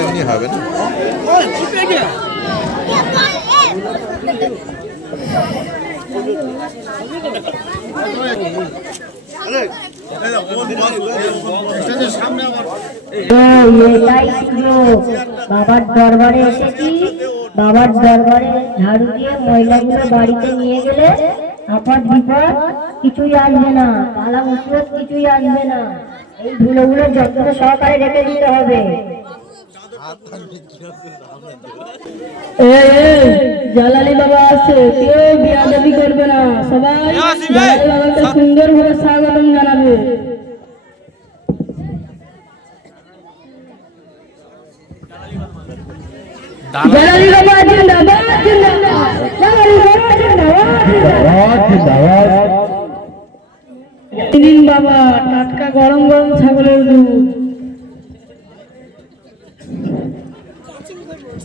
এমনি হবে না। বাবার দরবারে এসেছি, বাবার দরবারে ঝাড়ু দিয়ে মহিলাগুলো বাড়িতে নিয়ে গেলে আপদ বিপদ কিছুই আসবে না, পালা মুসিবত কিছুই আসবে না। এই ধুলোগুলো যত্ন সহকারে রেখে দিতে হবে। জালালি বাবা আছে, কেউ বিয়াদবি করবে না, সবাই জালালি বাবাকে সুন্দরভাবে স্বাগতম জানাবে। জালালি বাবা জিন্দাবাদ, জিন্দাবাদ। জালালি বাবা জিন্দাবাদ, জিন্দাবাদ। দিন বাবা টাটকা গরম গরম ছাগলের দুধ,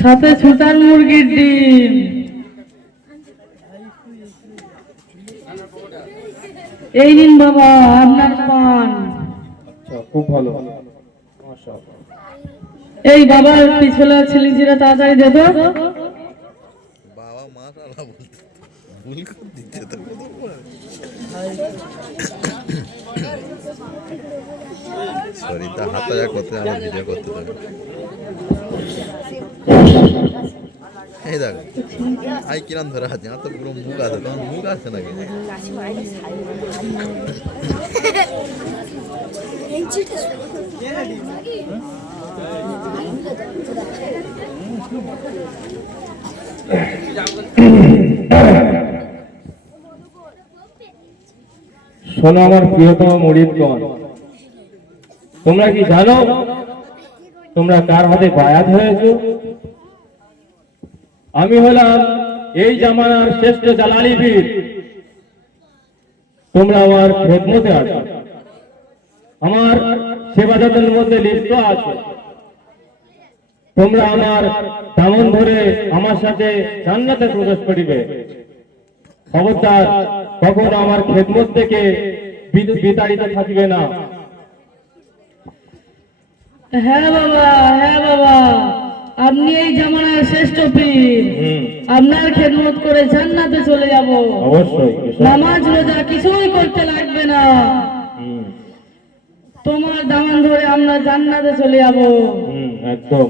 সাথে ছুটার মুরগির ডিম। এই দিন বাবা আপনার পান। খুব ভালো। এই বাবার পিছলা ছিলিচিরা তাড়াতাড়ি দেবো। বাবা মাশাআল্লাহ বলতে ভুল করে দিতে তো সরি, তা হাতে যা করতে আমার ভিডিও করতে থাকে। এই দেখো আই কিরাম ধরে আছে, আর তো পুরো মুখ আছে, তোমার মুখ আছে নাকি? শোনো আমার প্রিয়তম মুরিদগণ, তোমরা কি জানো তোমরা কার হাতে বায়াত হয়েছো? আমি হলাম এই জামানার শ্রেষ্ঠ জালালি পীর। তোমরা আমার খেদমতে আছো, আমার সেবা যত্নের মধ্যে লিপ্ত আছো। তোমরা আমার দামন ধরে আমার সাথে জান্নাতে প্রবেশ করিবে। খবরদার কখনো আমার খেদমত থেকে বিতাড়িত থাকিবে না। হ্যাঁ বাবা, হ্যাঁ বাবা, আপনি এই জামানার শ্রেষ্ঠ পীর। আপনার খেদমত করে জান্নাতে চলে যাব। অবশ্যই। নামাজ রোজা কিছুই করতে লাগবে না, তোমার দামান ধরে আমরা জান্নাতে চলে যাব। একদম।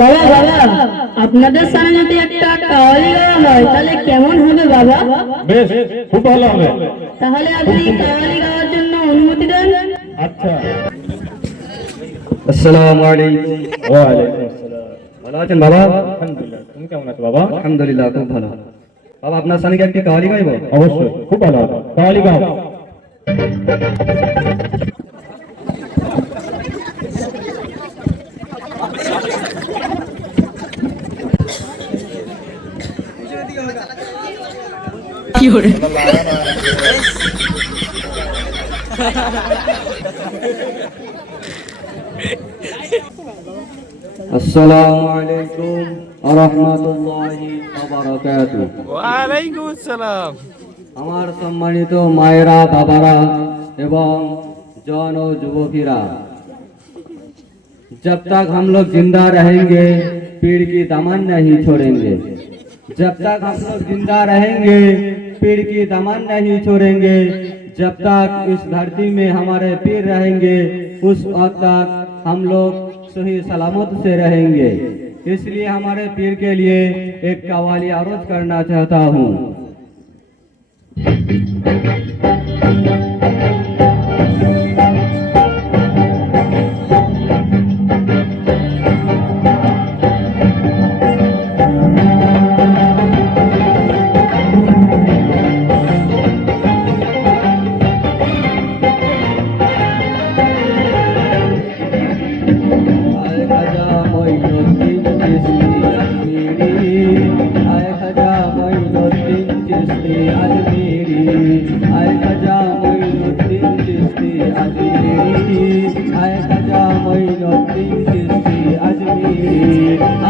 বাবা বাবা, আপনাদের সামনে যদি একটা কাওয়ালি গাওয়া হয় তাহলে কেমন হবে বাবা? বেশ, খুব ভালো হবে। তাহলে আপনি কাওয়ালি গাওয়ার জন্য অনুমতি দেন। আচ্ছা। আসসালামু আলাইকুম। ওয়া আলাইকুম আসসালাম। ভালো আছেন বাবা? আলহামদুলিল্লাহ। তুমি কেমন আছো বাবা? আলহামদুলিল্লাহ, খুব ভালো। বাবা আপনার সানিকে একটি কাওয়ালি গাইব? অবশ্যই, খুব ভালো হবে। কাওয়ালি গাও। কি করে? আসসালামু আলাইকুম ওয়া রাহমাতুল্লাহি ওয়া বারাকাতুহু। ওয়া আলাইকুম আসসালাম। আমার সম্মানিত মায়েরা, বাবারা এবং जवान और युवकीरा, जब तक हम लोग जिंदा रहेंगे पीर की दामन नहीं छोड़ेंगे। जब तक हम लोग जिंदा रहेंगे पीर की दामन नहीं छोड़ेंगे। जब तक इस धरती में हमारे पीर रहेंगे उस वक्त तक हम लोग सही सलामत से रहेंगे। इसलिए हमारे पीर के लिए एक कव्वाली आरोज करना चाहता हूँ।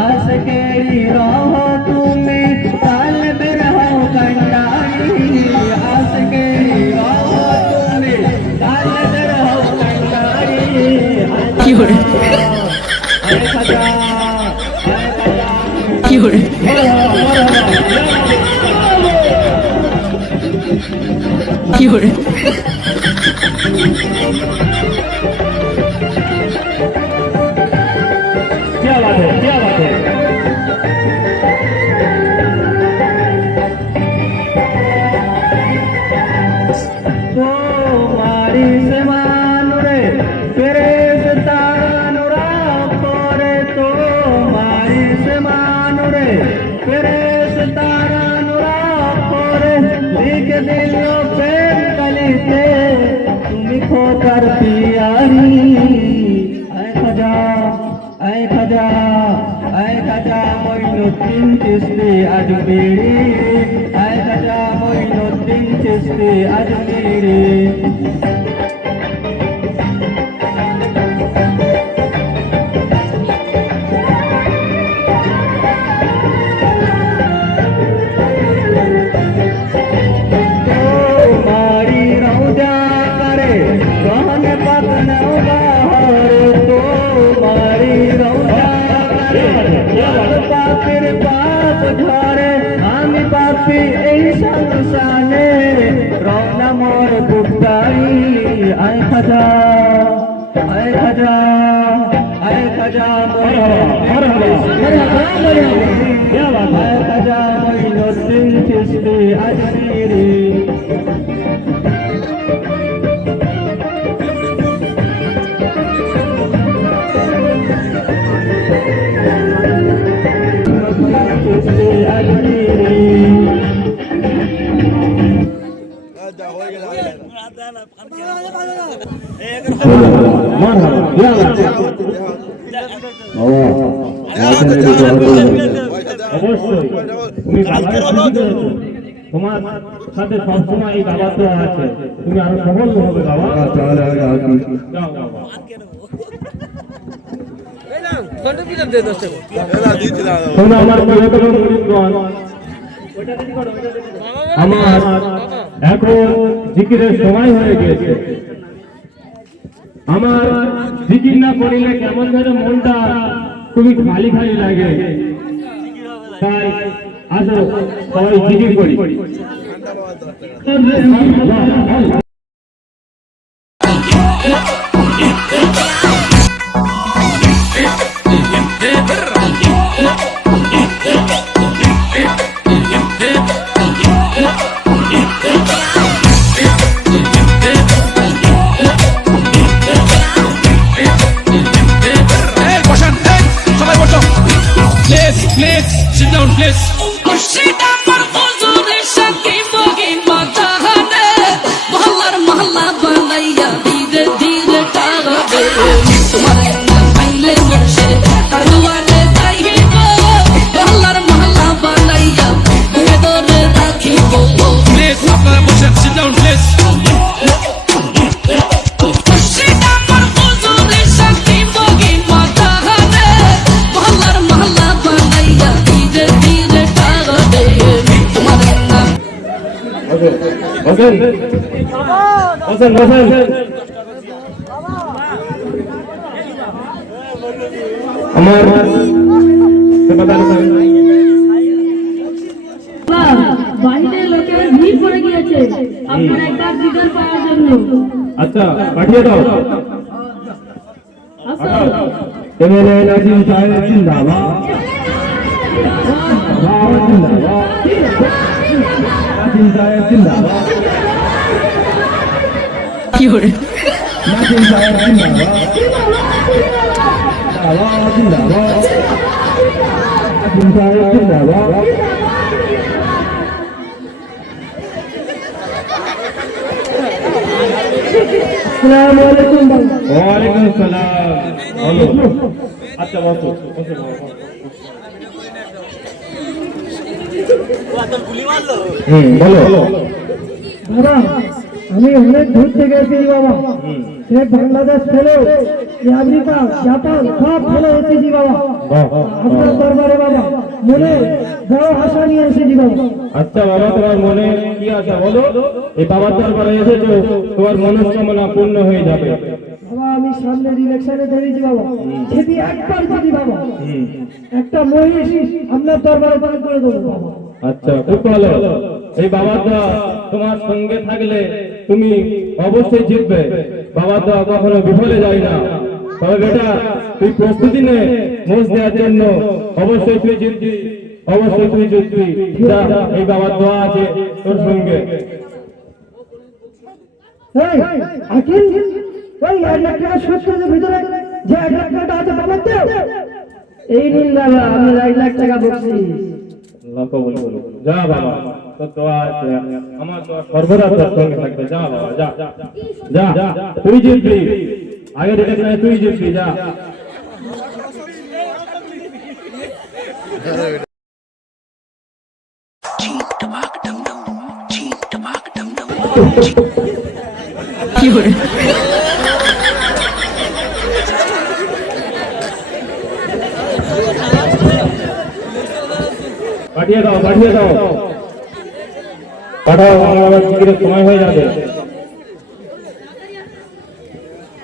आस के क्या बात है, क्या बात है। তোমারি সমানুরে ফেরেশতা নুরা পরে তোমারি সমানুরে ফেরেশতা নুরা পরে লিখে দিল প্রেম কলিতে তুমি খোদার পিয়ারি আয় খাজা মঈনুদ্দিন চিশতি আজমেরি আয় খাজা মঈনুদ্দিন চিশতি আজমেরি তোমারি রওজা করে গহন পাতন বাহার তোমারি রওজা করে পাপের পাপ ধরে আমি পাপি এই সংসারে রওনা মোর বুকটাই আয় খাজা খাজা মঈনুদ্দিন চিশতি আজমেরি চিশতি আজমেরি অবশ্যই তুমি বাবাকে খুশি করেছো। তোমার সাথে সবসময় এই বাবা তো আছে, তুমি আরো সফল হবে বাবা। যাও বাবা। তোমরা আমার প্রিয়তম মুরিদগণ, আমার এখন জিকিরের সময় হয়ে গিয়েছে। আমার জিকির না করিলে কেমন যেন মনটা খুবই খালি খালি লাগে, তাই আসো সবাই জিকির করি। Please, sit down, please. Mushida par huzur shaki mogi matahane, mohallar mohalla banaiya dire dire tagbe. Tumhare na paile murshe tarwale daibo, mohallar mohalla banaiya bedore rakhibo. Please, apnara boshen, sit down, please. Mushida par huzur shaki mogi matahane, mohallar mohalla banaiya dire dire tagbe. Tumhare na বসেন বসেন বসেন। আমার বাড়িতে লোকের ভিড় পড়ে গিয়েছে, আপনার একটা দিদার পাওয়ার জন্য। আচ্ছা পাঠিয়ে দাও। এমএলএ নাজিম সাহেব জিন্দাবাদ, জিন্দাবাদ, নাজিম সাহেব জিন্দাবাদ, নাজিম সাহেব জিন্দাবাদ, জিন্দাবাদ, নাজিম সাহেব জিন্দাবাদ। আসসালামু আলাইকুম। ওয়ালাইকুম আসসালাম। বলো। আচ্ছা বসো বসো বলো। বাবা, আমি অনেক দূর থেকে এসেছি বাবা, সে বাংলাদেশ ফেলেও আমেরিকা জাপান সব ফেলে এসেছি বাবা আপনার দরবারে বাবা, মনে বড় আশা নিয়ে এসেছি বাবা। আচ্ছা বাবা, তোমার মনে কি আশা বলো? এই বাবার দরবারে এসেছো, তোমার মনস্কামনা পূর্ণ হয়ে যাবে। বাবা, আমি সামনের ইলেকশনে দেখেছি বাবা, যদি একবার যদি বাবা একটা মহিষ আপনার দরবারে দান করে দেবো বাবা। আচ্ছা খুব ভালো। এই বাবার দোয়া তোমার সঙ্গে থাকলে তুমি অবশ্যই জিতবে। বাবার দোয়া কখনো বিফলে যায় না। তবে বেটা তুই প্রস্তুতি নে মোষ দেওয়ার জন্য, অবশ্যই তুই জিতবি, অবশ্যই তুই জিতবি। যা, এই বাবার দোয়া আছে তোর সঙ্গে। এই নিন বাবা, আমি 1 লাখ টাকা বকশিশ। কবুল করুন। যা বাবা, তোর দোয়া আছে, আমার দোয়া সর্বদা তোর সঙ্গে থাকবে। যা বাবা, যা যা যা, তুই জিতবি, আগে দেখে নাই তুই জিতবি। যা। পাঠিয়ে দাও, পাঠিয়ে দাও, পাঠাও, আমার আবার টিকিটের সময় হয়ে যাবে।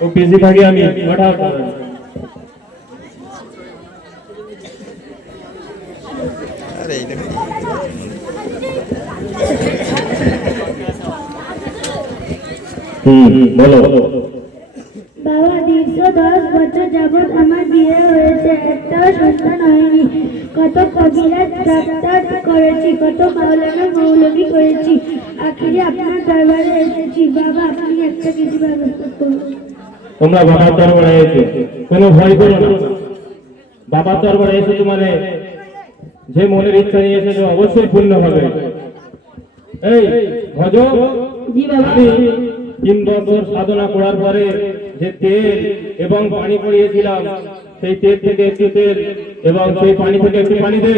ও বিজি থাকি আমি, পাঠাও। আরে এইটা কি? বলো। বাবা, দীর্ঘ 10 বছর যাবৎ আমার বিয়ে হয়েছে, একটাও সন্তান হয়নি। কত কবিরাজ ডাক্তার করেছি, কত মাওলানা মৌলবি করেছি, আখিরে আপনার দরবারে এসেছি। বাবা, আপনি একটা কিছু ব্যবস্থা করুন। তোমরা বাবার দরবারে এসে কোনো ভয় করো না। বাবার দরবারে এসেছো মানে যে মনের ইচ্ছা নিয়ে এসেছো অবশ্যই পূর্ণ হবে। এই ভজ, জি বাবা। আমি 3 বছর সাধনা করার পরে যে তেল এবং পানি পড়িয়েছিলাম, সেই তেল থেকে একটু তেল এবং সেই পানি থেকে একটু পানি দে।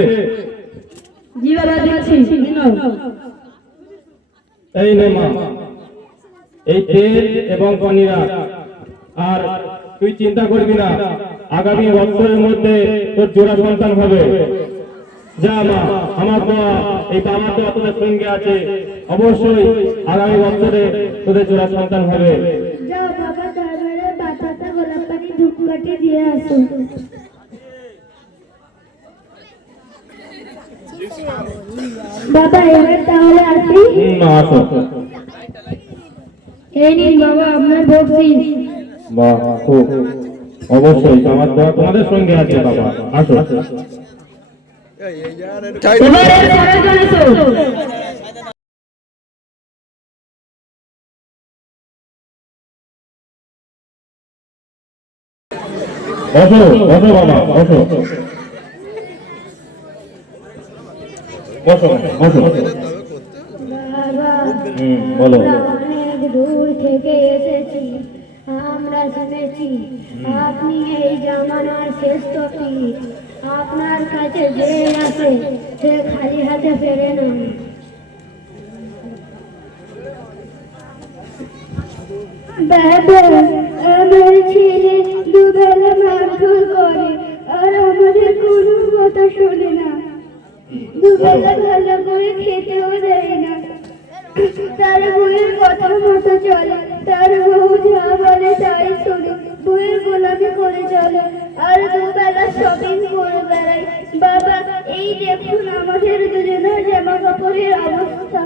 জি বাবা, দিচ্ছি। এই নে মা, এই তেল এবং পানি রাখ। আর তুই চিন্তা করবি না, আগামী বছরের মধ্যে তোর জোড়া সন্তান হবে। যা মা, আমার দোয়া, এই বাবার দোয়া তোদের সঙ্গে আছে, অবশ্যই আগামী বছরে তোদের জোড়া সন্তান হবে। যাও বাবা, দরবারে বাতাসা, গোলাপ পানি, ধূপকাঠি দিয়ে আসো। বাবা, এবার তাহলে আসি। না, আসো। এই নিন বাবা, আপনার বকশিশ। বাহ, খুব অবশ্যই আমার দোয়া তোমাদের সঙ্গে আছে বাবা। আসো। এই यार এবারে সারা জন এসো। বসো, বসো বাবা, বসো, বসো, বসো। বাবা, বলো। আমরা অনেক দূর থেকে এসেছি। আমরা শুনেছি আপনি এই জামানার শ্রেষ্ঠ পীর। আপনার কাছে যে আসে সে খালি হাতে ফেরে না। বাবা, আমার ছেলে দুবেলা মারধর করে আর আমাদের কোনো কথা শোনে না। দুবেলা ভালো করে খেতেও দেয় না। তার বউয়ের কথা মতো চলে, তার বউ যা বলে তাই শোনে, বউয়ের গোলামি করে চলে আর দুবেলা শপিং করে বেড়ায়। বাবা, এই দেখুন আমাদের দুজনের জামা কাপড়ের অবস্থা।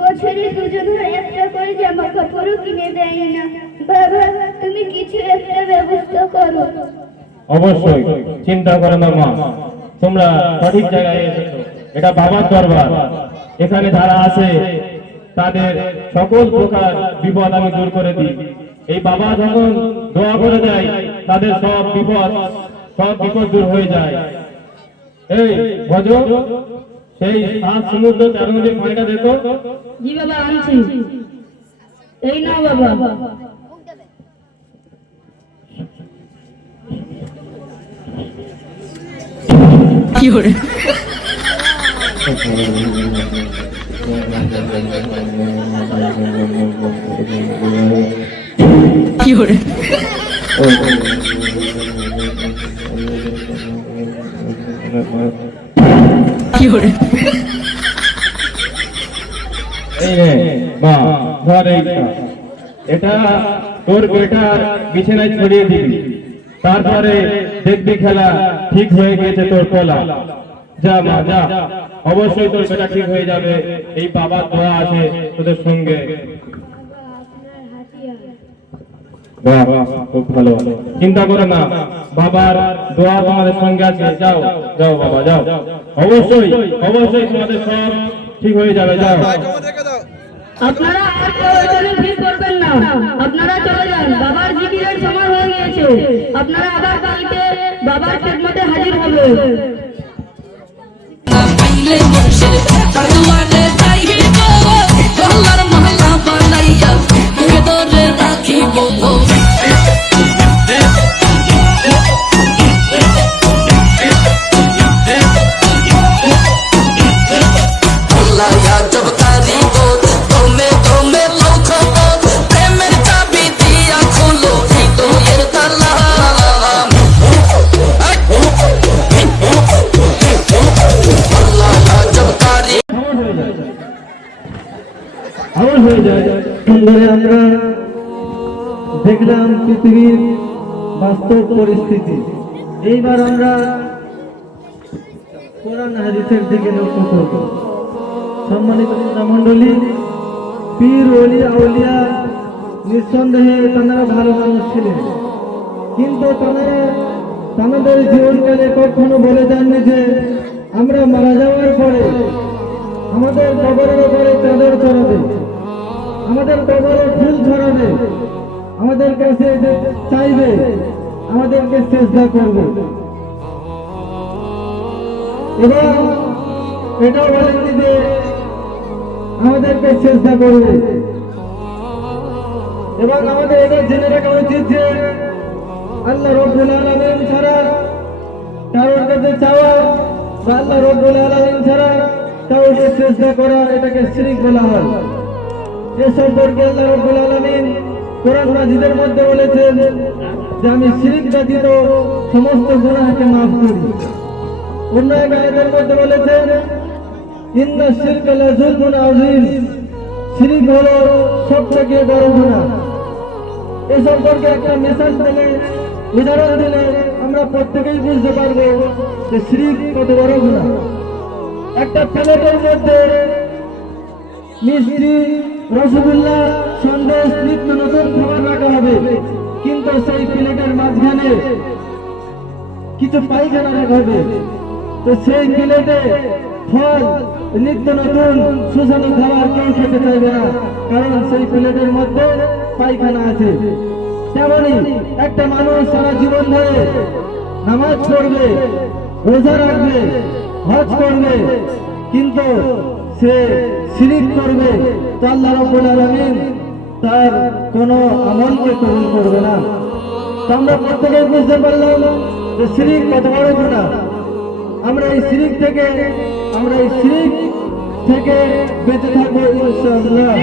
বছরে দুজনের একটা করে জামা কাপড়ও কিনে দেয় না। বাবা, তুমি কিছু একটা ব্যবস্থা করো। অবশ্যই চিন্তা করো না মা, তোমরা সঠিক জায়গায় এসেছো। এটা বাবার দরবার, এখানে যারা আছে তাদের সকল প্রকার বিপদ আমি দূর করে দিই। এই বাবা যখন দোয়া করে দেয় তাদের সব বিপদ দূর হয়ে যায়। এই ভজ, সেই 7 সমুদ্র 13 নদীর পানিটা দেখো। জি বাবা, আনছি। এই নাও বাবা। কি করে কি করে কি করে এই নে মা, ধর এইটা, এটা তোর বেটার বিছানায় ছড়িয়ে দিবি। তারপরে দেখবি খেলা ঠিক হয়ে গেছে তোর পোলা। যা মা, যা। অবশ্যই তোর বেটা ঠিক হয়ে যাবে। এই বাবার দোয়া আছে তোদের সঙ্গে। বাহ, খুব ভালো, চিন্তা করো না, বাবার দোয়া তোমাদের সঙ্গে আছে। যাও যাও বাবা যাও, অবশ্যই অবশ্যই তোমাদের সব ঠিক হয়ে যাবে। যাও। আপনারা আর কেউ এখানে ভিড় করবেন না, আপনারা চলে যান, বাবার জিকিরের সময় হয়ে গিয়েছে। আপনারা আবার কালকে বাবার খেদমতে হাজির হবেন। पहले मुर्शिद परवाने चाहिए को मोहल्ला मोहल्ला बनाइया के दौरे राखी बोलो अल्लाह या जब तारी को तुम्हें लौखो प्रेम चाबी दिया खोलो ही तो ये ताला আবার হয়ে যায়। সুন্দরে আমরা দেখলাম পৃথিবীর বাস্তব পরিস্থিতি। এইবার আমরা কোরআন হাদিসের দিকে লক্ষ্য করব। সম্মানিত মণ্ডলী, পীর ওলি আউলিয়া নিঃসন্দেহে তারা ভালো মানুষ ছিলেন, কিন্তু তাদের জীবনকালে কখনো বলে যাননি যে আমরা মারা যাওয়ার পরে আমাদের কবরের উপরে চাদর ছড়াবে, আমাদের কবরে ফুল ছড়াবে, আমাদের কাছে চাইবে, আমাদেরকে চেষ্টা করবে। এবং এটাও বলেননি যে আমাদেরকে চেষ্টা করবে। এবং আমাদের এটা জেনে রাখা উচিত যে আল্লাহ রাব্বুল আলামিন ছাড়া কারোর কাছে চাওয়া বা আল্লাহ রাব্বুল আলামিন ছাড়া কাউকে চেষ্টা করা, এটাকে শিরক বলা হয়। এ সম্পর্কে আল্লাহ রাব্বুল আলামিন কোরআন মাজিদের মধ্যে বলেছেন যে আমি শিরক ব্যতীত সমস্ত গুনাহকে মাফ করি। অন্য এক আয়াতের মধ্যে বলেছেন ইন্না শিরকা লাযুলমুন আযীম, শিরক হলো সবথেকে বড় গুনাহ। এ সম্পর্কে একটা মেসেজ দিলে, উদাহরণ দিলে আমরা প্রত্যেকেই বুঝতে পারবো যে শিরক কত বড় গুনাহ। একটা প্লেটের মধ্যে মিষ্টি, রসগোল্লা, সন্দেশ, নিত্য নতুন খাবার রাখা হবে, কিন্তু সেই প্লেটের মাঝখানে কিছু পায়খানা রাখা হবে। তো সেই প্লেটে ফল, নিত্য নতুন সুস্বাদু খাবার কেউ খেতে চাইবে না, কারণ সেই প্লেটের মধ্যে পায়খানা আছে। তেমনি একটা মানুষ সারা জীবন ধরে নামাজ পড়বে, রোজা রাখবে, হজ করবে, কিন্তু সে শিরক করবে, তো আল্লাহ রাব্বুল আলামিন তার কোনো আমলকে কবুল করবে না। তো আমরা প্রত্যেকেই বুঝতে পারলাম যে শিরক কত বড় গুনাহ। আমরা এই শিরক থেকে বেঁচে থাকবো ইনশাআল্লাহ।